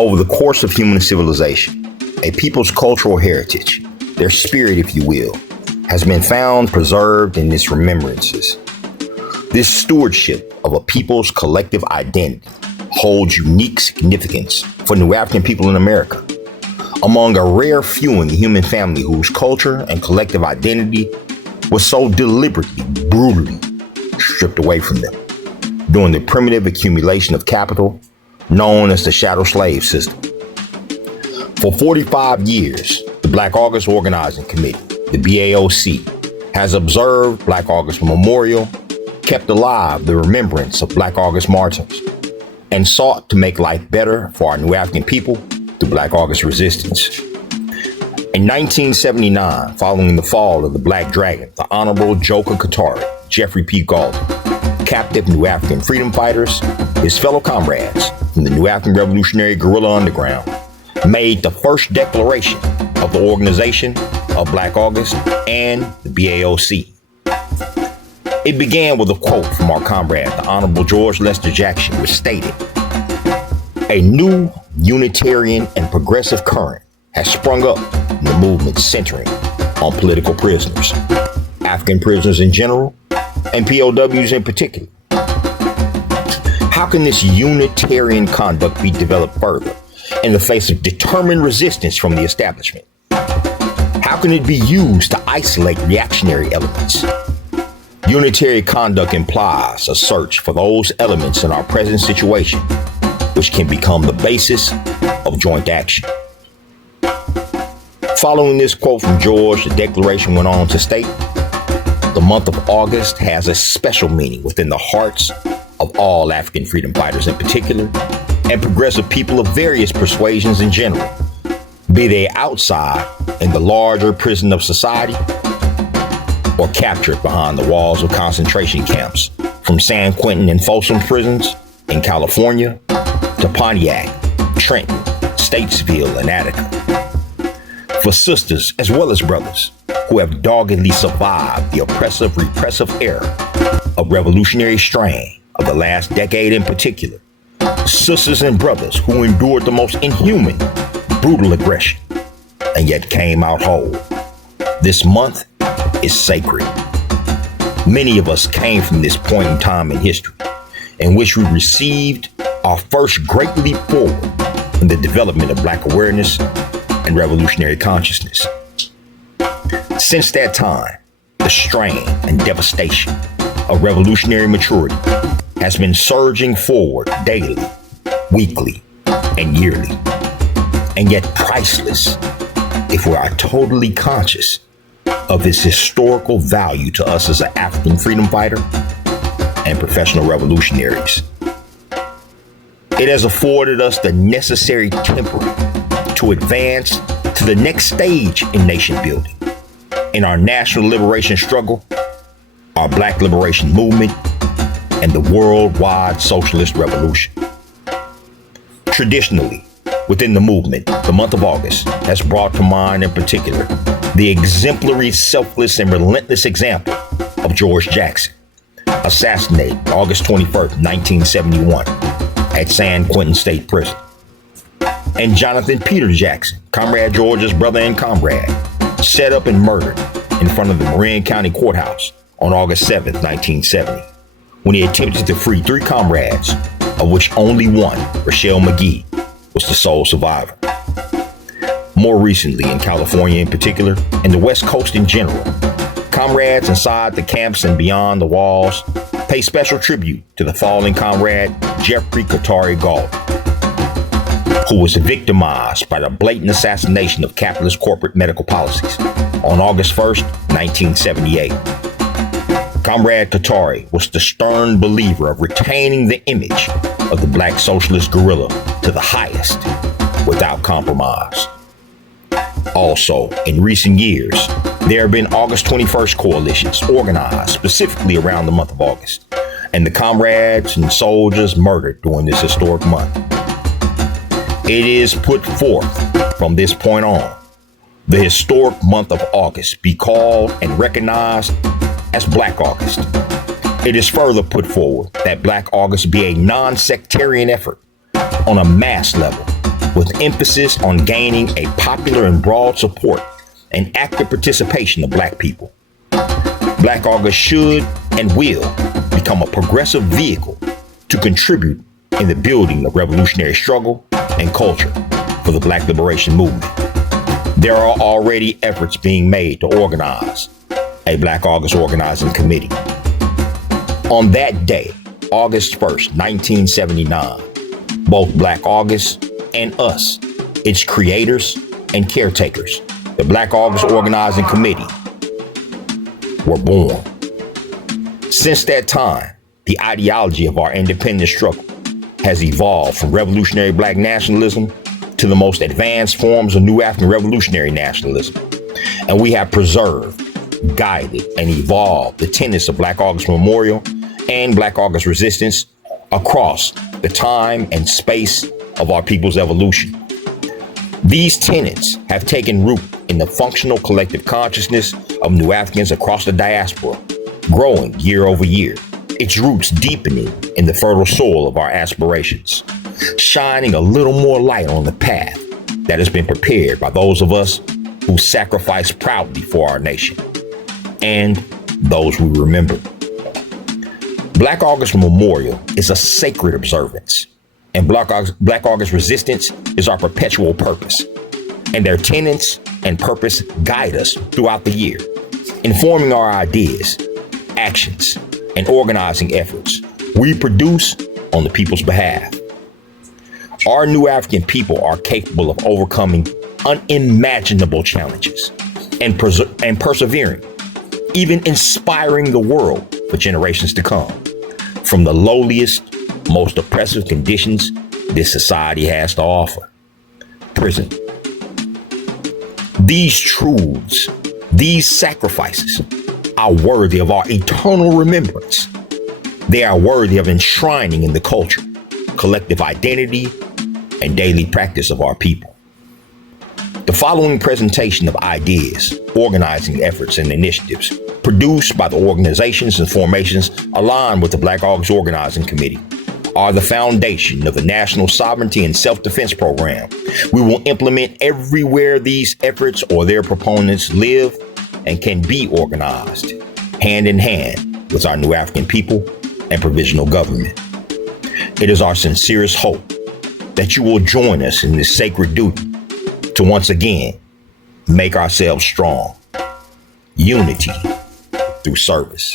Over the course of human civilization, a people's cultural heritage, their spirit, if you will, has been found preserved in its remembrances. This stewardship of a people's collective identity holds unique significance for New African people in America, among a rare few in the human family whose culture and collective identity was so deliberately, brutally stripped away from them during the primitive accumulation of capital known as the chattel slave system. For 45 years, the Black August Organizing Committee, the BAOC, has observed Black August Memorial, kept alive the remembrance of Black August martyrs, and sought to make life better for our New African people through Black August resistance. In 1979, following the fall of the Black Dragon, the Honorable Joker Katari, Jeffrey P. Galton, captive New African freedom fighters, his fellow comrades from the New African Revolutionary Guerrilla Underground, made the first declaration of the organization of Black August and the BAOC. It began with a quote from our comrade, the Honorable George Lester Jackson, which stated, "A new Unitarian and progressive current has sprung up in the movement centering on political prisoners, African prisoners in general, and POWs in particular. How can this Unitarian conduct be developed further in the face of determined resistance from the establishment? How can it be used to isolate reactionary elements? Unitary conduct implies a search for those elements in our present situation which can become the basis of joint action." Following this quote from George, the declaration went on to state, "The month of August has a special meaning within the hearts of all African freedom fighters in particular, and progressive people of various persuasions in general, be they outside in the larger prison of society or captured behind the walls of concentration camps, from San Quentin and Folsom prisons in California to Pontiac, Trenton, Statesville, and Attica. For sisters as well as brothers who have doggedly survived the oppressive, repressive era of revolutionary strain of the last decade in particular, sisters and brothers who endured the most inhuman, brutal aggression and yet came out whole. This month is sacred. Many of us came from this point in time in history in which we received our first great leap forward in the development of Black awareness and revolutionary consciousness. Since that time, the strain and devastation of revolutionary maturity has been surging forward daily, weekly, and yearly, and yet priceless if we are totally conscious of its historical value to us as an African freedom fighter and professional revolutionaries. It has afforded us the necessary temperament to advance to the next stage in nation building, in our national liberation struggle, our Black liberation movement, and the worldwide socialist revolution. Traditionally, within the movement, the month of August has brought to mind in particular the exemplary, selfless, and relentless example of George Jackson, assassinated August 21st, 1971 at San Quentin State Prison, and Jonathan Peter Jackson, Comrade George's brother and comrade, set up and murdered in front of the Marin County Courthouse on August 7th, 1970, when he attempted to free 3 comrades, of which only one, Rochelle McGee, was the sole survivor. More recently, in California in particular, and the West Coast in general, comrades inside the camps and beyond the walls pay special tribute to the fallen comrade Jeffrey Katari Galton, who was victimized by the blatant assassination of capitalist corporate medical policies on August 1st, 1978. Comrade Katari was the stern believer of retaining the image of the Black socialist guerrilla to the highest without compromise. Also, in recent years, there have been August 21st coalitions organized specifically around the month of August, and the comrades and soldiers murdered during this historic month. It is put forth from this point on, the historic month of August be called and recognized as Black August. It is further put forward that Black August be a non-sectarian effort on a mass level, with emphasis on gaining a popular and broad support and active participation of Black people. Black August should and will become a progressive vehicle to contribute in the building of revolutionary struggle and culture for the Black liberation movement. There are already efforts being made to organize a Black August organizing committee. On that day, August 1st, 1979, both Black August and us, its creators and caretakers, the Black August Organizing Committee, were born. Since that time, the ideology of our independence struggle has evolved from revolutionary Black nationalism to the most advanced forms of New African revolutionary nationalism. And we have preserved, guided, and evolved the tenets of Black August Memorial and Black August resistance across the time and space of our people's evolution. These tenets have taken root in the functional collective consciousness of New Africans across the diaspora, growing year over year, its roots deepening in the fertile soil of our aspirations, shining a little more light on the path that has been prepared by those of us who sacrificed proudly for our nation and those we remember. Black August Memorial is a sacred observance, and Black August resistance is our perpetual purpose. And their tenets and purpose guide us throughout the year, informing our ideas, actions, and organizing efforts we produce on the people's behalf. Our New African people are capable of overcoming unimaginable challenges and persevering, even inspiring the world for generations to come, from the lowliest, most oppressive conditions this society has to offer: prison. These truths, these sacrifices, are worthy of our eternal remembrance. They are worthy of enshrining in the culture, collective identity, and daily practice of our people. The following presentation of ideas, organizing efforts, and initiatives produced by the organizations and formations aligned with the Black August Organizing Committee are the foundation of the National Sovereignty and Self-Defense Program we will implement everywhere these efforts or their proponents live and can be organized, hand in hand with our New African people and provisional government. It is our sincerest hope that you will join us in this sacred duty to once again make ourselves strong. Unity through service.